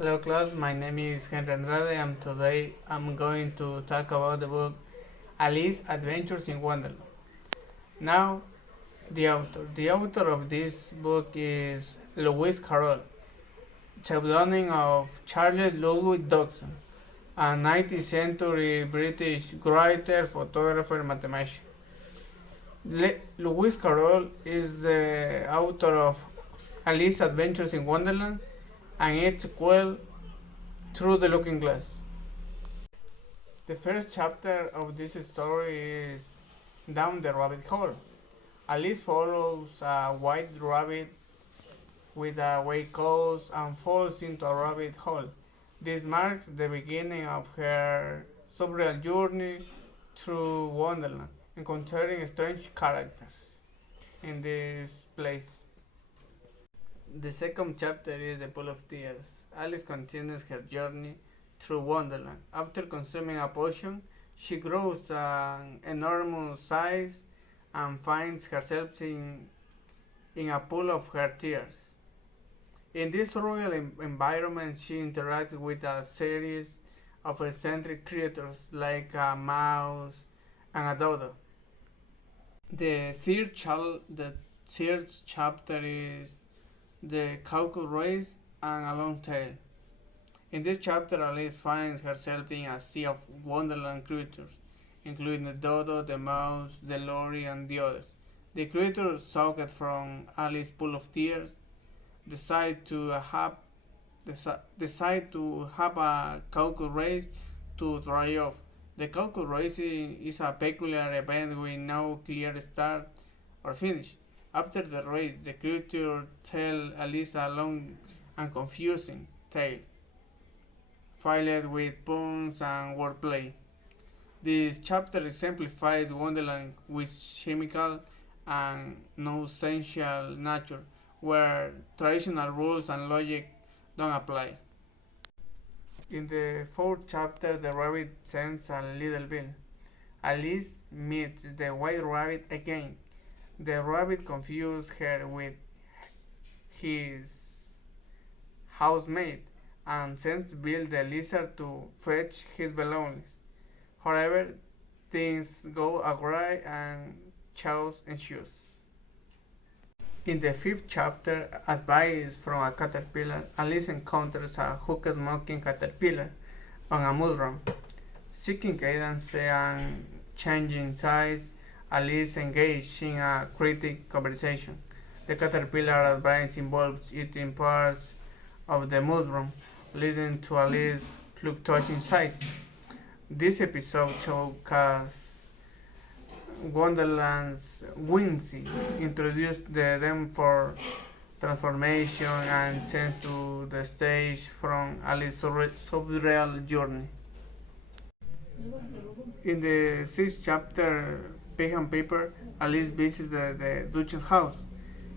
Hello class, my name is Henry Andrade and today I'm going to talk about the book Alice Adventures in Wonderland. Now, the author. The author of this book is Lewis Carroll, pseudonym of Charles Ludwig Dodson, a 19th century British writer, photographer, and mathematician. Lewis Carroll is the author of Alice Adventures in Wonderland and its sequel Through the Looking Glass. The first chapter of this story is Down the Rabbit Hole. Alice follows a white rabbit with a white coat and falls into a rabbit hole. This marks the beginning of her surreal journey through Wonderland, encountering strange characters in this place. The second chapter is The Pool of Tears. Alice continues her journey through Wonderland. After consuming a potion, she grows an enormous size and finds herself in a pool of her tears. In this royal environment, she interacts with a series of eccentric creatures like a mouse and a dodo. The third chapter is The Caucus Race and a Long Tail. In this chapter, Alice finds herself in a sea of Wonderland creatures, including the dodo, the mouse, the lorry, and the others. The creatures soaked from Alice's pool of tears decide to have decide to have a caucus race to try off. The caucus race is a peculiar event with no clear start or finish. After the race, the creatures tell Alice a long and confusing tale, filled with puns and wordplay. This chapter exemplifies Wonderland with chemical and nonsensical nature, where traditional rules and logic don't apply. In the fourth chapter, the rabbit sends a little bill. Alice meets the white rabbit again. The rabbit confuses her with his housemate and sends Bill the lizard to fetch his belongings. However, things go awry and chaos ensues. In the fifth chapter, Advice from a Caterpillar, Alice encounters a hook-smoking caterpillar on a mudroom. Seeking guidance and changing size, Alice engages in a critic conversation. The caterpillar advice involves eating parts of the mudroom, leading to Alice's fluctuating size. This episode showcases Wonderland's whimsy, introduced them for transformation and sent to the stage from Alice's surreal journey. In the sixth chapter, Pen and Paper, Alice visits the Duchess' house.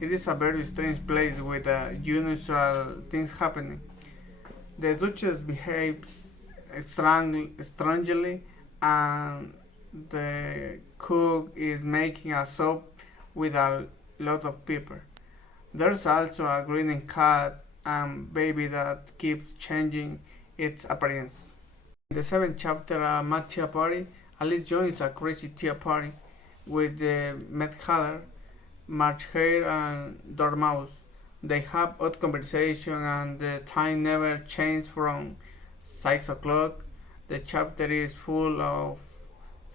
It is a very strange place with unusual things happening. The Duchess behaves strangely, and the cook is making a soup with a lot of pepper. There's also a grinning cat and baby that keeps changing its appearance. In the seventh chapter, a mad tea party, Alice joins a crazy tea party with the Mad Hatter, March Hare, and Dormouse. They have odd conversation and the time never changes from 6 o'clock. The chapter is full of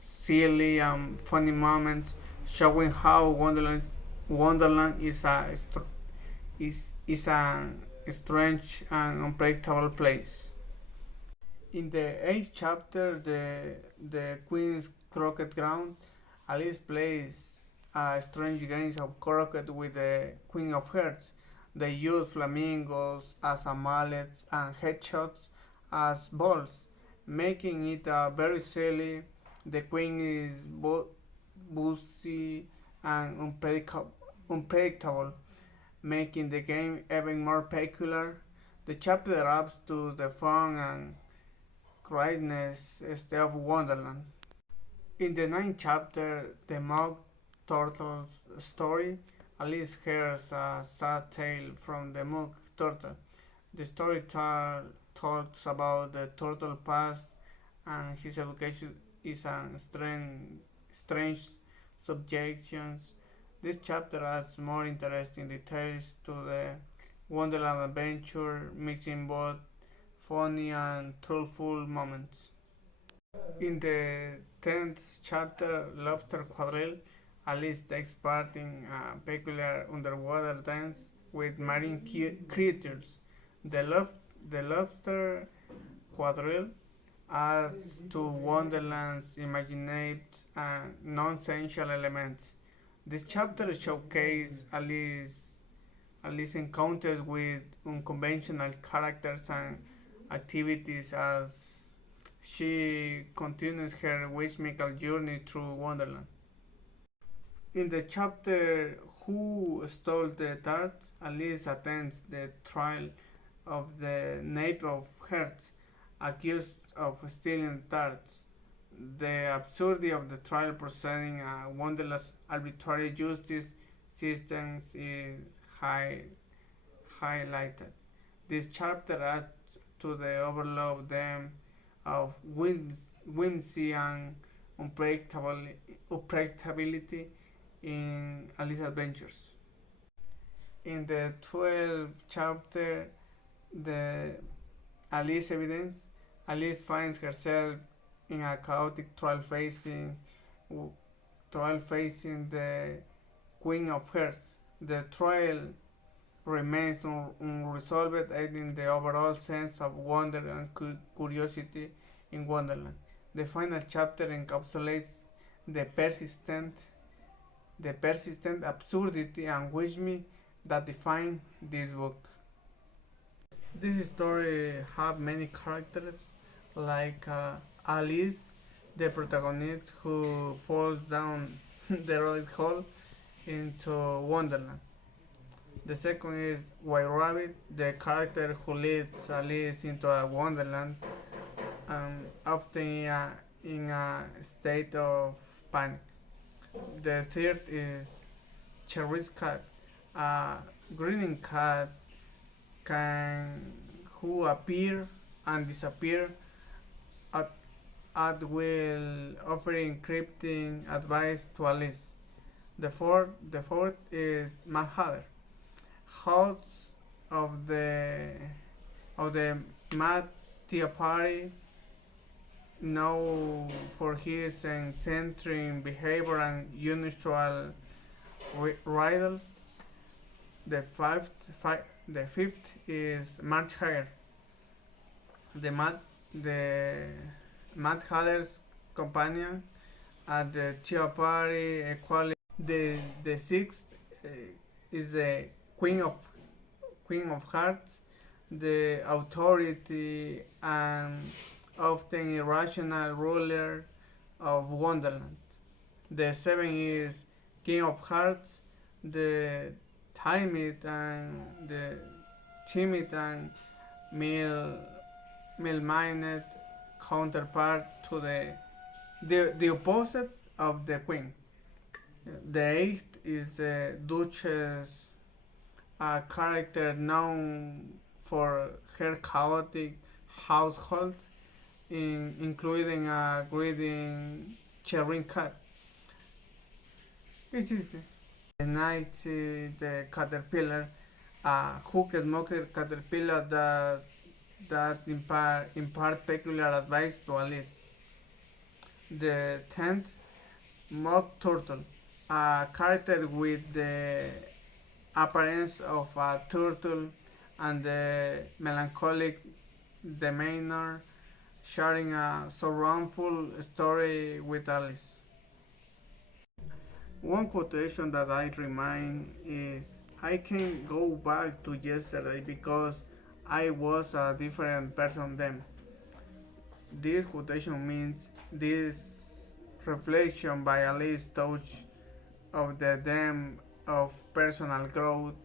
silly and funny moments, showing how Wonderland is a strange and unpredictable place. In the eighth chapter, the Queen's Croquet Ground, Alice plays a strange game of croquet with the Queen of Hearts. They use flamingos as mallets and headshots as balls, making it very silly. The Queen is bossy and unpredictable, making the game even more peculiar. The chapter adds to the fun and craziness of Wonderland. In the ninth chapter, the Mock Turtle's story, Alice hears a sad tale from the Mock Turtle. The story talks about the turtle past and his education is a strange subjections. This chapter adds more interesting details to the Wonderland adventure, mixing both funny and truthful moments. In the 10th chapter, Lobster Quadrille, Alice takes part in a peculiar underwater dance with marine creatures. The, the Lobster Quadrille adds to Wonderland's imaginative and non-essential elements. This chapter showcases Alice's encounters with unconventional characters and activities as she continues her whimsical journey through Wonderland. In the chapter Who Stole the Tarts, Alice attends the trial of the Knave of Hearts accused of stealing tarts. The absurdity of the trial proceeding and Wonderland's arbitrary justice systems is highlighted. This chapter adds to the overload them of whimsy and unpredictability in Alice's adventures. In the 12th chapter, the Alice evidence, Alice finds herself in a chaotic trial facing the Queen of Hearts. The trial remains unresolved, adding the overall sense of wonder and curiosity in Wonderland. The final chapter encapsulates the persistent absurdity and whimsy that define this book. This story have many characters like Alice, the protagonist who falls down the rabbit hole into Wonderland. The second is White Rabbit, the character who leads Alice into a Wonderland, often in a state of panic. The third is Cherry's cat, a grinning cat can who appear and disappear at, at will, offering cryptic advice to Alice. The fourth is Mad Hatter, host of the Mad Tea Party, known for his eccentric behavior and unusual riddles. The fifth is March Hare, the Mad Hatter's companion at the tea party. Equally, the sixth is the Queen of Hearts, the authority and often irrational ruler of Wonderland. The seventh is King of Hearts, the the timid and mild-mannered counterpart to the opposite of the Queen. The eighth is the Duchess, a character known for her chaotic household, including a greedy cherry cat. This is the ninth, the caterpillar, a hooked smoker caterpillar that impart peculiar advice to Alice. The 10th, Mock Turtle, a character with the appearance of a turtle and the melancholic demeanor, sharing a sorrowful story with Alice. One quotation that I remind is I can go back to yesterday because I was a different person then. This quotation means this reflection by Alice touch of the depth of personal growth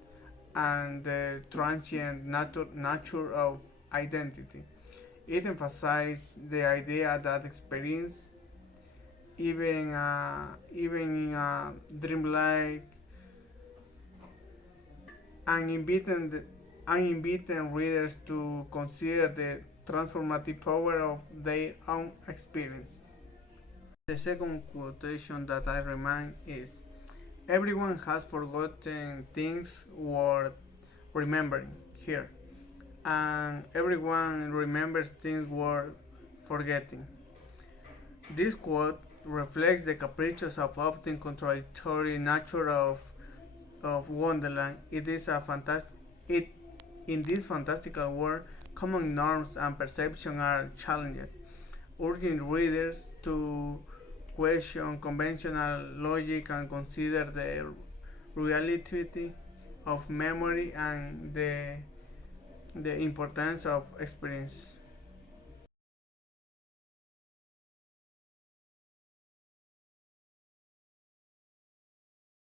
and the transient nature of identity. It emphasizes the idea that experience, even in a dreamlike and inviting and inviting readers to consider the transformative power of their own experience. The second quotation that I remind is everyone has forgotten things worth remembering here, and everyone remembers things worth forgetting. This quote reflects the capricious and often contradictory nature of Wonderland. It is a fantastic. It In this fantastical world, common norms and perceptions are challenged, urging readers to question conventional logic and consider the reality of memory and the importance of experience.